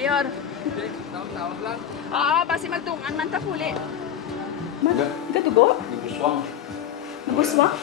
Mayor. Tawag lang. Basi magtungan man ta puli. Gatugo? Naguswang. Naguswang?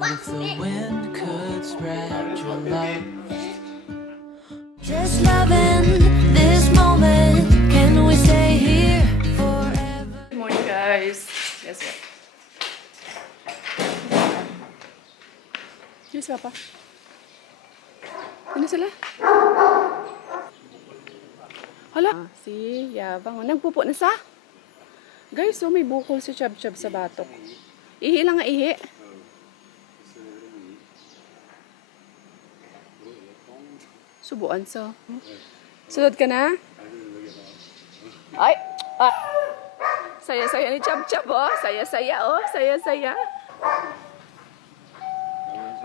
If the wind could spread your love, just loving this moment. Can we stay here forever? Good morning, guys. Guess what? Yes, Papa. Ano sila? Hala, si Yabang. Nagpupo na sa? Guys, may bukol si Chab-Chab sa batok. Ihi lang nga ihi. Subuan sa. Sunod ka na? Ay! Saya-saya ni Chab-Chab, oh. Saya-saya, oh. Saya-saya.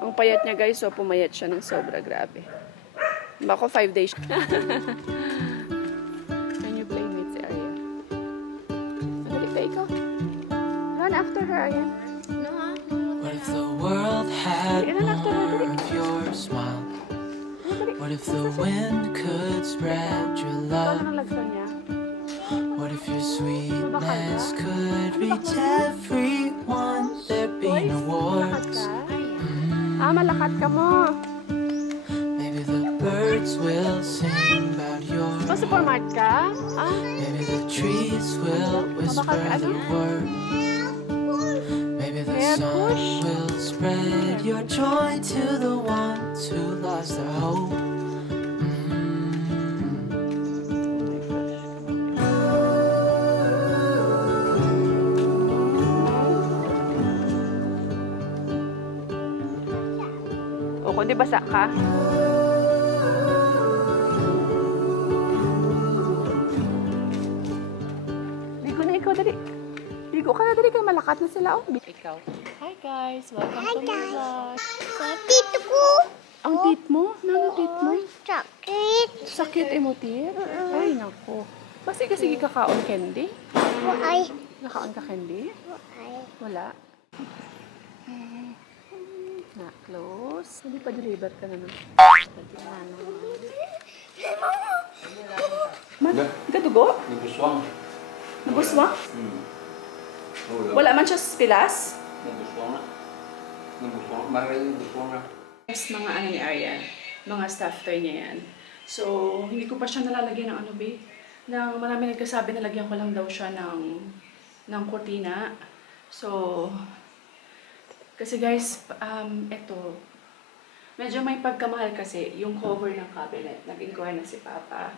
Ang payat niya, guys. So, pumayat siya ng sobra. Grabe. Bako 5 days. Can you blame it si Arya? Balik ba ikaw? Run after her, Arya. No, what if the world had more of your smile? What if the wind could spread your love? What if your sweetness could reach everyone? There'd be no wars. Malakat ka mo. Maybe the birds will sing about your Masupermart ka? Maybe the trees will whisper the word. Maybe the sun will spread your joy to the ones who lost their hope. O, kundi basa ka. Ligo na ikaw, dali. Ligo ka na, dali. Kaya malakat na sila. Oh, ikaw. Hi, guys. Welcome to my vlog. Tito ko. Ang tit mo? Nano tit mo? Sakit. Sakit emotir? Ay, nako. Basi kasi kakaon candy? Ay. Kakaon ka candy? Ay. Wala. Na, close. Hindi pa deliver ka na. Gatugo? Naguswang. Naguswang? Wala man siya sa pilas? Naguswang na. Naguswang. Marami naguswang na. Yes, mga ano ni Arya. Mga staff toy niya yan. So, hindi ko pa siya nalalagyan ng ano, babe. Nang marami nagkasabi na lagyan ko lang daw siya ng kortina. So, kasi guys, eto, medyo may pagkamahal kasi yung cover ng cabinet. Nag-inquire na si Papa.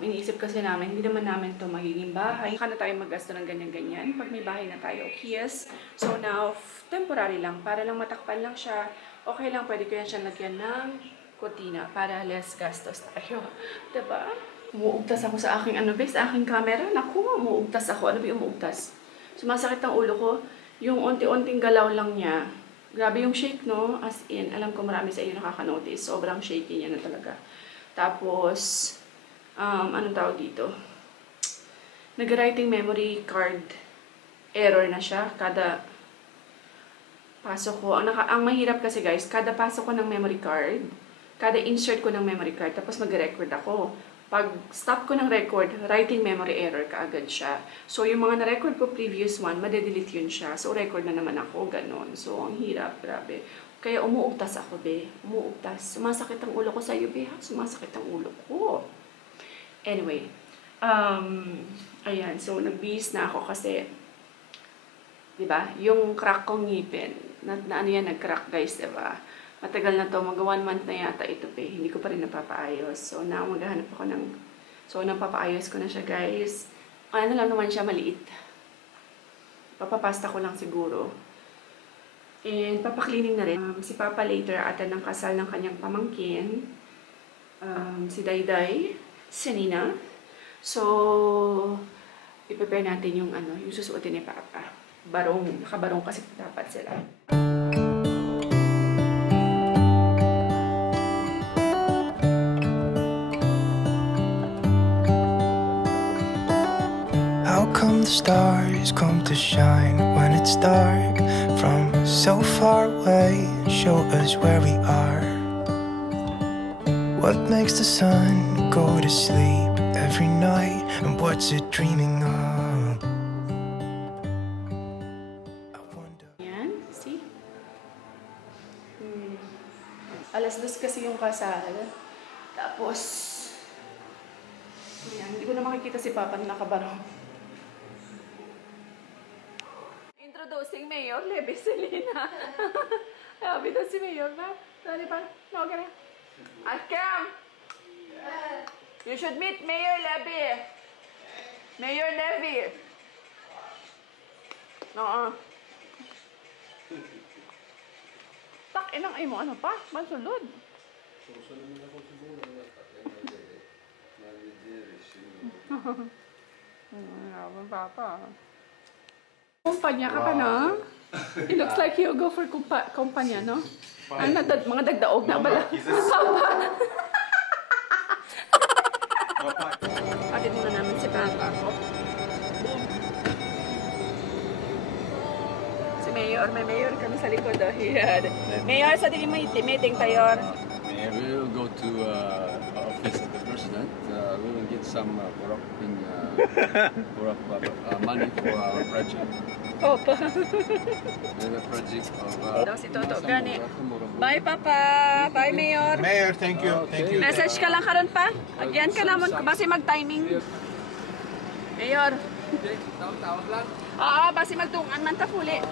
Iniisip kasi namin, hindi naman namin to magiging bahay. Baka na tayo mag-gasto ng ganyan-ganyan pag may bahay na tayo. Yes. So now, temporary lang. Para lang matakpan lang siya. Okay lang, pwede ko yan siya lagyan ng kortina para less gastos tayo. Diba? Umuugtas ako sa aking sa aking camera. Naku, umuugtas ako. Ano ba yung umuugtas? Sumasakit ang ulo ko. Yung unti-unting galaw lang niya. Grabe yung shake, no? As in, alam ko marami sa inyo nakaka-notice. Sobrang shaky niya na talaga. Tapos, anong tawag dito? Nag-writing memory card error na siya. Kada pasok ko. Ang mahirap kasi guys, kada pasok ko ng memory card, kada insert ko ng memory card, tapos mag-record ako. Pag stop ko ng record, writing memory error kaagad siya. So, yung mga na-record ko previous one, madedelete yun siya. So, record na naman ako, ganon. So, ang hirap, grabe. Kaya umuugtas ako, be. Umuugtas. Sumasakit ang ulo ko sa'yo, be. Sumasakit ang ulo ko. Anyway, ayan. So, nagbihis na ako kasi, diba? Yung crack kong ngipin, na ano yan, nag-crack, guys, diba? Matagal na to, mag 1 month na yata ito, pe. Hindi ko pa rin napapaayos. So, now, maghahanap ako ng... So, napapaayos ko na siya, guys. Ano lang naman siya, maliit. Papapasta ko lang siguro. And, papaklining na rin. Si Papa later, ata ng kasal ng kanyang pamangkin. Si Dayday. Si Nina. So, i-prepare natin yung yung susuotin ni Papa. Barong, nakabarong kasi dapat sila. Come the stars come to shine when it's dark from so far away and show us where we are. What makes the sun go to sleep every night? And what's it dreaming of? I wonder. Yan, see? Alas 2 kasi yung kasal. Tapos, yan, hindi ko na makikita si Papa na nakabaro. Introducing Mayor Lebe Selena. Sabi daw si Mayor ba? Dali pa? No, okay na. Akem! You should meet Mayor Levy. Mayor Levy. Oo. Tak, inang ay mo, ano pa? Mansulod. Papa. Kumpanya ka pa, no? It looks like you go for kumpanya, no? Ano, mga dagdaog na bala. Atin muna namin si Papa. Si Mayor, may Mayor kami sa likod. Oh. Yan. Mayor, sa tingin mo meeting tayo. We will go to office of the president. We will get some money for our project. Opo. The project of... Daw si Toto gani. Bye, Papa. Bye, Mayor. Mayor, thank you. Thank you. Message ka lang karon pa. Agyan ka namon basi mag-timing. Mayor. Tawag lang. Oo, basi magtungan man ta huli.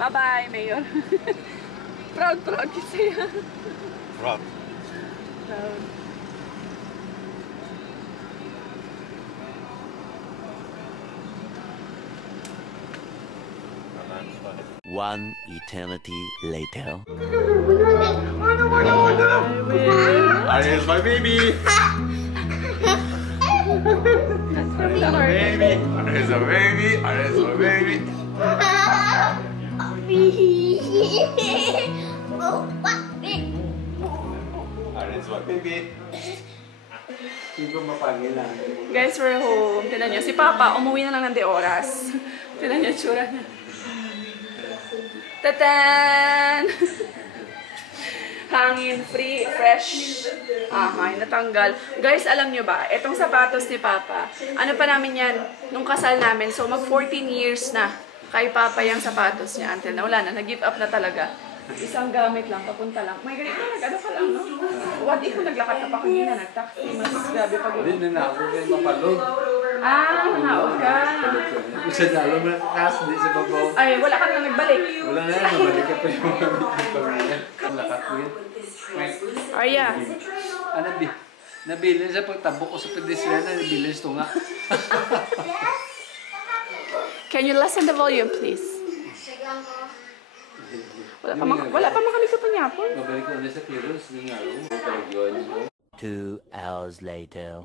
Bye-bye, Mayor. Proud kasi. Rob. Proud. One eternity later. Ariel's my baby. Baby. Ariel's a baby. Ariel's my baby. Ariel's my baby. Guys, we're home. Tignan niyo, si Papa, umuwi na lang ng 2 oras. Tignan niyo, tsura na. Tatan! Hangin, free, fresh. Ay, natanggal. Guys, alam niyo ba, itong sapatos ni Papa, ano pa namin yan, nung kasal namin, so mag 14 years na kay Papa yung sapatos niya until na wala na, nag-give up na talaga. Isang gamit lang, papunta lang. May ganito, nag-ano ka lang, no? What if kung naglakad ka pa kanina, nag-taxi, mas grabe pag Hindi na ako kayo mapalog. naog ka. Isa na alam na kas, hindi sa babaw. Ay, wala ka na nagbalik. Wala na yan, nabalik ka pa yung mga pamilya. Ang lakat ko yun. Arya, Nabilin sa pagtabok ko sa pedestrian na nabilin ito nga. can you lessen the volume, please? Wala pa kami sa panyapon. Mabalik ko na sa kilos. Hindi nga ako. 2 hours later.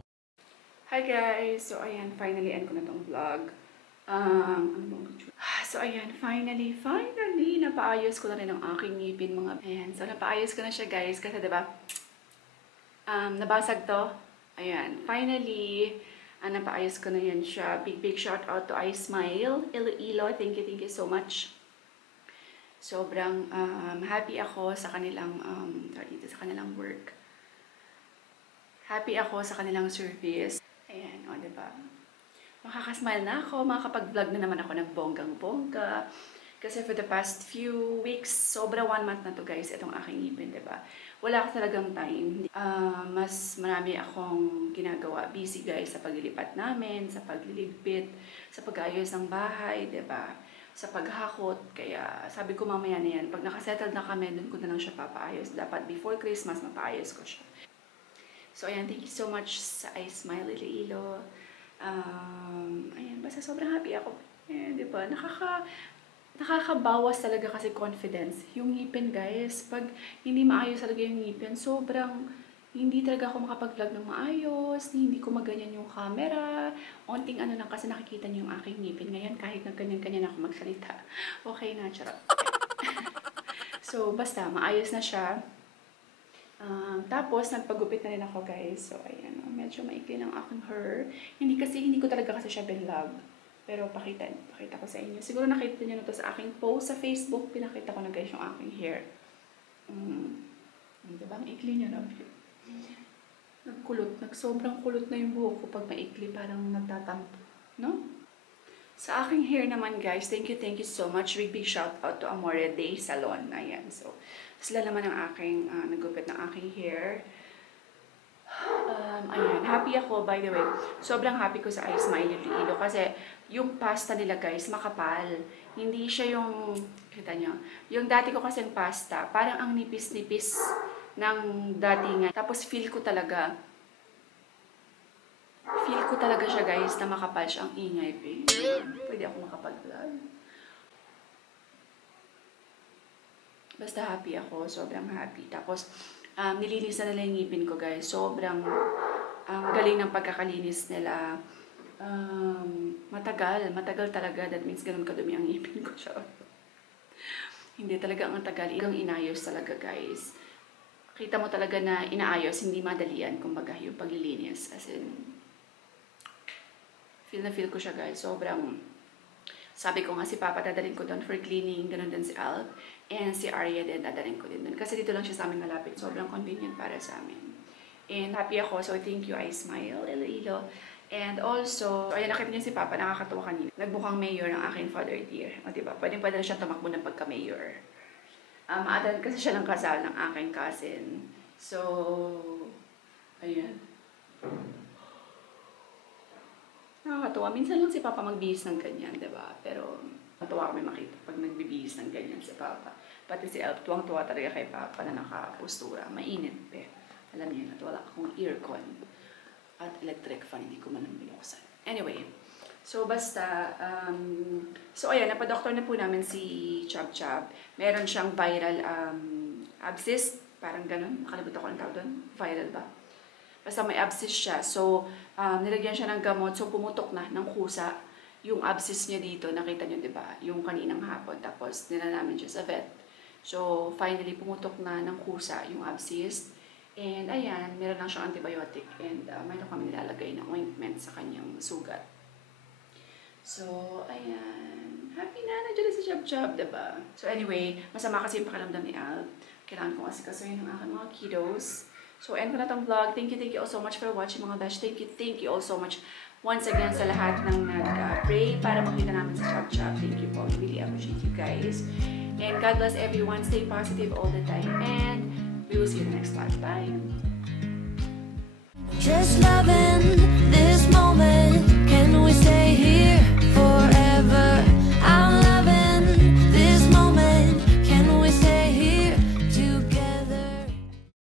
Hi guys! So ayan, finally end ko na tong vlog. So ayan, finally, napaayos ko na rin ang aking ngipin mga. Ayan, so napaayos ko na siya guys kasi diba, nabasag to. Ayan, finally, napaayos ko na yan siya. Big shout out to iSmile, Iloilo. Thank you so much. Sobrang happy ako sa kanilang work. Happy ako sa kanilang service. Ayan, o, diba? Makakasmile na ako, makakapag-vlog na naman ako ng bonggang-bongga. Kasi for the past few weeks, sobra 1 month na to guys, itong aking ngipin, diba? Wala ka talagang time. Mas marami akong ginagawa. Busy guys sa paglilipat namin, sa pagliligpit, sa pag-ayos ng bahay, diba? Sa paghakot. Kaya sabi ko mamaya na yan, pag nakasettled na kami, dun ko na lang siya papaayos. Dapat before Christmas, mapaayos ko siya. So, ayan, thank you so much sa iSmile Iloilo. Ayan, basta sobrang happy ako. Ayan, di ba? Nakakabawas talaga kasi confidence. Yung ngipin, guys, pag hindi maayos talaga yung ngipin, sobrang hindi talaga ako makapag-vlog ng maayos, hindi ko maganyan yung camera. Onting ano lang kasi nakikita niyo yung aking ngipin. Ngayon, kahit nagganyan-ganyan ako magsalita. Okay na, charot. So, basta, maayos na siya. Tapos, nagpagupit na rin ako, guys. So, ayan, medyo maikli ng aking hair. Hindi ko talaga kasi siya binlog. Pero, pakita ko sa inyo. Siguro nakita niyo na to sa aking post sa Facebook. Pinakita ko na, guys, yung aking hair. Diba? Ang ikli niya na. Sobrang kulot na yung buhok ko pag maikli, parang nagtatampo, no? Sa aking hair naman guys, thank you so much. Big shout out to Amore Day Salon. Ayan, so sila naman ang aking, nagupit ng aking hair. Ayan, happy ako by the way. Sobrang happy ko sa I Smile Iloilo kasi yung pasta nila guys, makapal. Hindi siya yung, kita nyo, yung dati ko kasing pasta, parang ang nipis-nipis ng datingan. Tapos feel ko talaga siya guys na makapal siya. Ang ingay pa. Pwede ako makapag-vlog. Basta happy ako, sobrang happy. Tapos nilinis na nila yung ngipin ko guys. Sobrang galing ng pagkakalinis nila. Matagal talaga. That means ganun kadumi ang ngipin ko siya. Hindi talaga ang tagal. Ilang inayos talaga guys. Kita mo talaga na inaayos, hindi madalian kumbaga yung paglilinis. As in, feel na feel ko siya guys. Sobrang, sabi ko nga si Papa dadalhin ko doon for cleaning. Ganun din si Alp. And si Arya din dadalhin ko din doon. Kasi dito lang siya sa amin malapit. Sobrang convenient para sa amin. And happy ako. So thank you I Smile Iloilo. And also, ayan, nakita niyo si Papa, nakakatawa kanina. Nagbukang mayor ng aking father dear. O diba? Pwede na siya tumakbo ng pagka-mayor. Maatan kasi siya ng kasal ng aking cousin. So, ayan. Nakakatawa. Minsan lang si Papa magbihis ng ganyan, diba? Pero, natuwa kami makita pag nagbibihis ng ganyan si Papa. Pati si Elf, tuwang-tuwa talaga kay Papa na nakapustura. Mainit, pe. Alam niyo na, wala akong earcon. At electric fan, hindi ko man binuksan. Anyway, so basta, so ayan, napadoktor na po namin si Chub Chub. Meron siyang viral abscess, parang ganun, nakalimutan ko ang tawag doon, viral ba? Basta may abscess siya, so nilagyan siya ng gamot, so pumutok na ng kusa yung abscess niya dito, nakita niyo diba, yung kaninang hapon, tapos nila namin siya sa vet. So finally, pumutok na ng kusa yung abscess. And ayan, meron lang siyang antibiotic and mayroon kami nilalagay ng ointment sa kanyang sugat. So, ayan. Happy na, nandiyan si Chub Chub, diba? So anyway, masama kasi yung pakiramdam ni Al. Kailangan ko kasi kasuhin ng aking mga kiddos. So, end ko na itong vlog. Thank you all so much for watching mga bash. Thank you all so much once again sa lahat ng nag-pray para makita namin sa Chub Chub. Thank you po. I really appreciate you guys. And God bless everyone. Stay positive all the time. And we will see you in the next vlog. Bye! Just loving this moment. Can we say